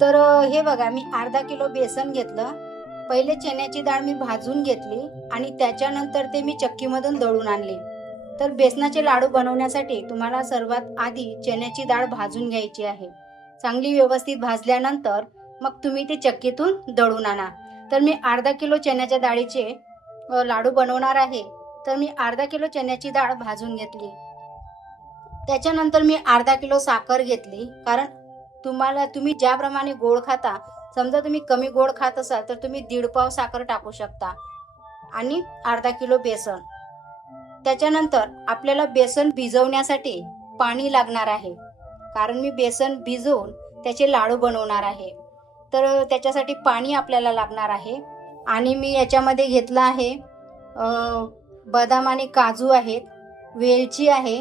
तर हे बघा, मी अर्धा किलो बेसन घेतलं. पहिले चण्याची डाळ मी भाजून घेतली आणि त्याच्यानंतर ते मी चक्कीमधून दळून आणले. तर बेसनाचे लाडू बनवण्यासाठी तुम्हाला सर्वात आधी चण्याची डाळ भाजून घ्यायची आहे. चांगली व्यवस्थित भाजल्यानंतर मग तुम्ही ते चक्कीतून दळून आणा. तर मी अर्धा किलो चण्याच्या डाळीचे लाडू बनवणार आहे. तर मी अर्धा किलो चण्याची डाळ भाजून घेतली. त्याच्यानंतर मी अर्धा किलो साखर घेतली. कारण तुम्ही ज्याप्रमाणे गोड खाता, समजा तुम्ही कमी गोड खात असाल तर तुम्ही 1.5 पाव साखर टाकू शकता. आणि अर्धा किलो बेसन. त्याच्यानंतर आपल्याला बेसन भिजवण्यासाठी पाणी लागणार आहे. कारण मी बेसन भिजवून त्याचे लाडू बनवणार आहे. तर त्याच्यासाठी पाणी आपल्याला लागणार आहे. आणि मी याच्यामध्ये घेतला आहे बदाम आणि काजू आहेत, वेलची आहे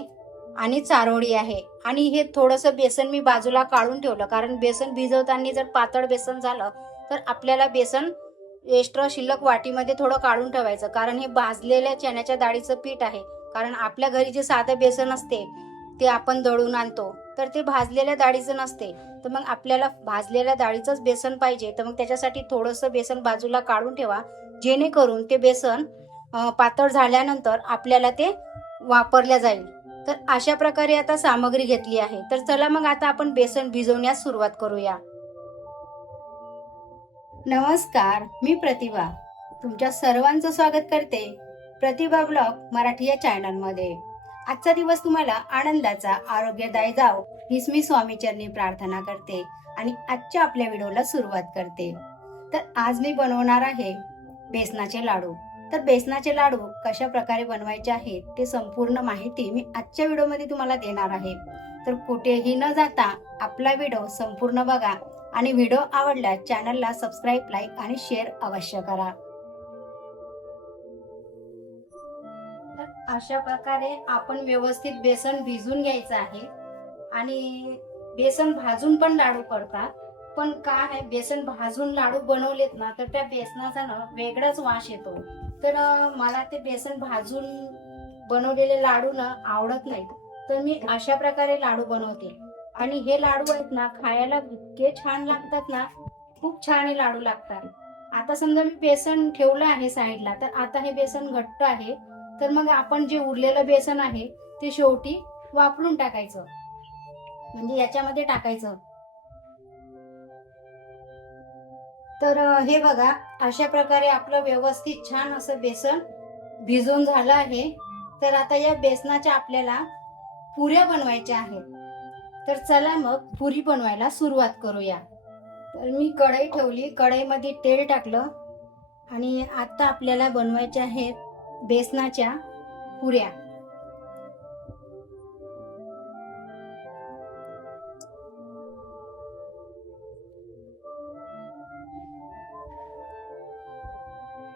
आणि चारोळी आहे. आणि हे थोडंसं बेसन मी बाजूला काढून ठेवलं. कारण बेसन भिजवताना जर पातळ बेसन झालं तर आपल्याला बेसन एक्स्ट्रा शिल्लक वाटीमध्ये थोडं काढून ठेवायचं. कारण हे भाजलेल्या चण्याच्या डाळीचं पीठ आहे. कारण आपल्या घरी जे साधं बेसन असते ते आपण दळून आणतो, तर ते भाजलेल्या डाळीचं नसते. तर मग आपल्याला भाजलेल्या डाळीचंच बेसन पाहिजे. तर मग त्याच्यासाठी थोडंसं बेसन बाजूला काढून ठेवा, जेणेकरून ते बेसन पातळ झाल्यानंतर आपल्याला ते वापरल्या जाईल. तर अशा प्रकारे आता सामग्री घेतली आहे. तर चला मग आता आपण बेसन भिजवण्यास सुरुवात करूया. नमस्कार, मी प्रतिभा. तुमच्या सर्वांचं स्वागत करते प्रतिभा ब्लॉग मराठी या चॅनलमध्ये. आजचा दिवस तुम्हाला आनंदाचा, आरोग्यदायी जाओ हीच मी स्वामीचरणी प्रार्थना करते आणि आजच्या आपल्या व्हिडिओला सुरुवात करते. तर आज मी बनवणार आहे बेसनाचे लाडू. तर बेसनाचे लाडू कशा प्रकारे बनवायचे आहेत ते संपूर्ण माहिती मी आजच्या व्हिडिओमध्ये तुम्हाला देणार आहे. तर कुठेही न जाता आपला व्हिडिओ संपूर्ण बघा आणि व्हिडिओ आवडल्यास चॅनलला सबस्क्राईब, लाईक आणि शेअर अवश्य करा. तर अशा प्रकारे आपण व्यवस्थित बेसन भिजून घ्यायचं आहे. आणि बेसन भाजून पण लाडू करतात. पण काय आहे, बेसन भाजून लाडू बनवलेत ना तर त्या बेसनाचा ना वेगळाच वास येतो. तर मला ते बेसन भाजून बनवलेले लाडू ना आवडत नाही. तर मी अशा प्रकारे लाडू बनवते. आणि हे लाडू आहेत ना, खायला इतके छान लागतात ना, खूप छान हे लाडू लागतात. आता समजा मी बेसन ठेवलं आहे साईडला, तर आता हे बेसन घट्ट आहे. तर मग आपण जे उरलेलं बेसन आहे ते शेवटी वापरून टाकायचं, म्हणजे याच्यामध्ये टाकायचं. तर हे बघा, अशा प्रकारे आपलं व्यवस्थित छान असं बेसन भिजून झालं आहे. तर आता या बेसनाच्या आपल्याला पुऱ्या बनवायच्या आहेत. तर चला मग पुरी बनवायला सुरुवात करूया. तर मी कढई ठेवली, कढईमध्ये तेल टाकलं आणि आता आपल्याला बनवायच्या आहेत बेसनाच्या पुऱ्या.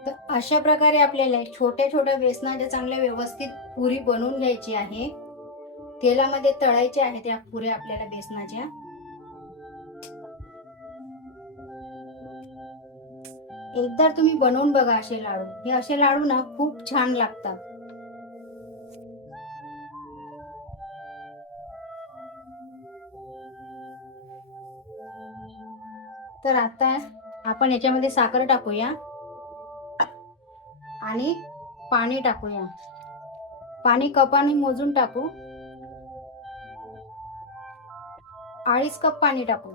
तर अशा प्रकारे आपल्याला छोट्या छोट्या बेसनाच्या चांगल्या व्यवस्थित पुरी बनवून घ्यायची आहे. तेलामध्ये तळायचे आहे त्या पुऱ्या आपल्याला बेसनाच्या. एकदा तुम्ही बनवून बघा असे लाडू. हे असे लाडू ना खूप छान लागतात. तर आता आपण याच्यामध्ये साखर टाकूया आणि पाणी टाकूया. पाणी कपाने मोजून टाकू. 2.5 कप पाणी टाकू.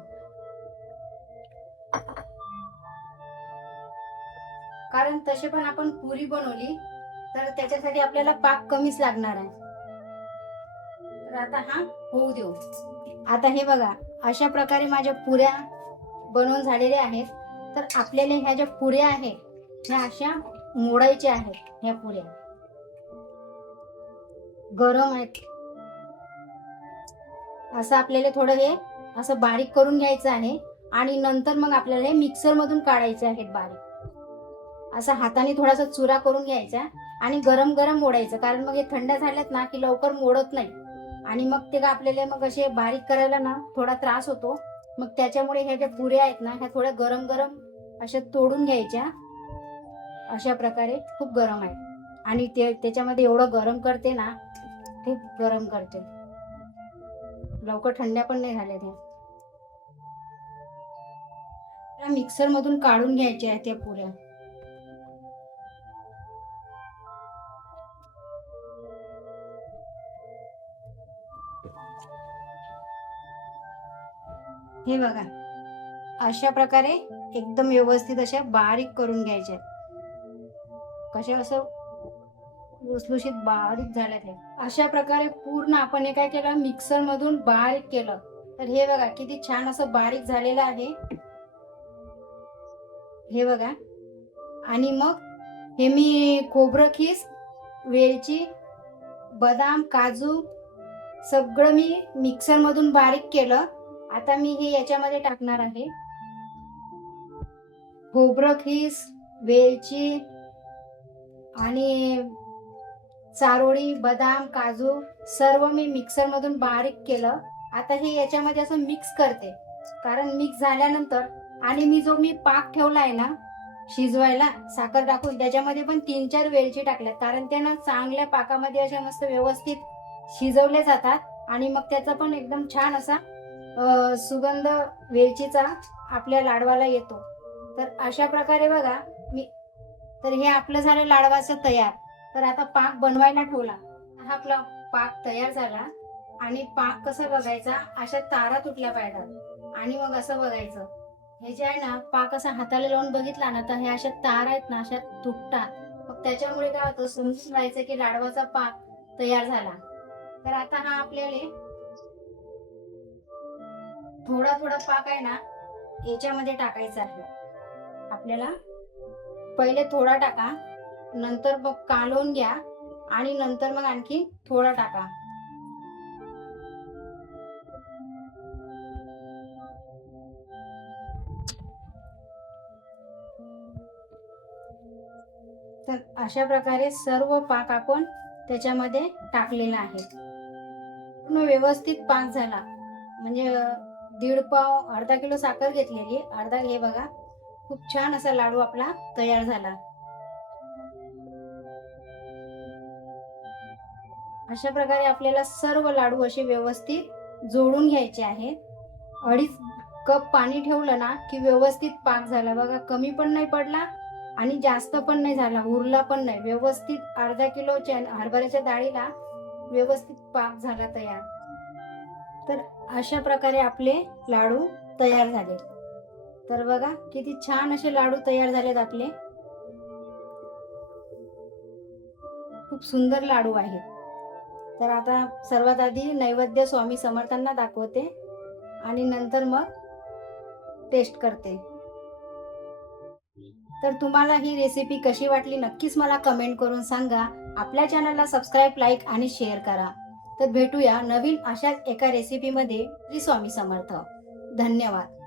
कारण तसे पण आपण पुरी बनवली तर त्याच्यासाठी आपल्याला पाक कमीच लागणार आहे. तर आता हा होऊ देऊ. आता हे बघा, अशा प्रकारे माझ्या पुऱ्या बनवून झालेल्या आहेत. तर आपल्याला ह्या ज्या पुऱ्या आहेत ह्या अशा मोडायच्या आहेत. ह्या पुऱ्या गरम आहेत. असं आपल्याला थोडं हे असं बारीक करून घ्यायचं आहे. आणि नंतर मग आपल्याला हे मिक्सर मधून काढायचे आहेत बारीक. असं हाताने थोडासा चुरा करून घ्यायचा आणि गरम गरम मोडायचं. कारण मग हे थंड झालेत ना की लवकर मोडत नाही. आणि मग ते आपल्याला मग असे बारीक करायला ना थोडा त्रास होतो. मग त्याच्यामुळे ह्या ज्या पुऱ्या आहेत ना ह्या थोड्या गरम गरम अशा तोडून घ्यायच्या. अशा प्रकारे खूप गरम आहे. आणि त्याच्यामध्ये एवढं गरम करते ना, खूप गरम करते. लवकर थंड्या पण नाही झाल्या त्या. मिक्सर मधून काढून घ्यायच्या आहेत या पुऱ्या. हे बघा, अशा प्रकारे एकदम व्यवस्थित अशा बारीक करून घ्यायच्या. कशा असं लुसलुशीत बारीक झाल्या ते. अशा प्रकारे पूर्ण आपण हे काय केलं, मिक्सर मधून बारीक केलं. तर हे बघा किती छान असं बारीक झालेलं आहे. हे बघा. आणि मग हे मी खोबरं खीस, वेलची, बदाम, काजू सगळं मी मिक्सर मधून बारीक केलं. आता मी हे याच्यामध्ये टाकणार आहे. खोबरं खीस, वेलची आणि चारोळी, बदाम, काजू सर्व मी मिक्सर मधून बारीक केलं. आता हे याच्यामध्ये असं मिक्स करते. कारण मिक्स झाल्यानंतर आणि मी पाक ठेवलाय ना शिजवायला साखर टाकून, त्याच्यामध्ये पण 3-4 वेलची टाकल्या. कारण ते ना चांगल्या पाकामध्ये अशा मस्त व्यवस्थित शिजवले जातात आणि मग त्याचा पण एकदम छान असा सुगंध वेलचीचा आपल्या लाडवाला येतो. तर अशा प्रकारे बघा तर हे आपलं झालं लाडवाचं तयार. तर आता पाक बनवायला ठेवला. हा आपला पाक तयार झाला. आणि पाक कसं बघायचा, अशा तारा तुटल्या पाहिजेत आणि मग असं बघायचं. हे जे आहे ना पाक असा हाताला लावून बघितला ना तर हे अशा तारा आहेत ना अशा तुटतात. मग त्याच्यामुळे काय होतं, समजून जायचं की लाडवाचा पाक तयार झाला. तर आता हा आपल्याला थोडा थोडा पाक आहे ना याच्यामध्ये टाकायचा आहे. आपल्याला पहिले थोडा टाका, नंतर मग कालवून घ्या आणि नंतर मग आणखी थोडा टाका. तर अशा प्रकारे सर्व पाक आपण त्याच्यामध्ये टाकलेला आहे. पूर्ण व्यवस्थित पाक झाला. म्हणजे 1.5 पाव, अर्धा किलो साखर घेतलेली, अर्धा. हे बघा खूप छान असा लाडू आपला तयार झाला. अशा प्रकारे आपल्याला सर्व लाडू असे व्यवस्थित जोडून घ्यायचे आहेत. 2.5 कप पाणी ठेवलं ना की व्यवस्थित पाक झाला. बघा कमी पण नाही पडला आणि जास्त पण नाही झाला, उरला पण नाही. व्यवस्थित अर्धा किलो हरभऱ्याच्या डाळीला व्यवस्थित पाक झाला तयार. तर अशा प्रकारे आपले लाडू तयार झाले. तर बघा किती छान असे लाडू तयार झालेत आपले. खूप सुंदर लाडू आहेत. तर आता सर्वात आधी नैवेद्य स्वामी समर्थांना दाखवते आणि नंतर मग टेस्ट करते. तर तुम्हाला ही रेसिपी कशी वाटली नक्कीच मला कमेंट करून सांगा. आपल्या चॅनलला सबस्क्राईब, लाईक आणि शेअर करा. तर भेटूया नवीन अशाच एका रेसिपीमध्ये. श्री स्वामी समर्थ. धन्यवाद.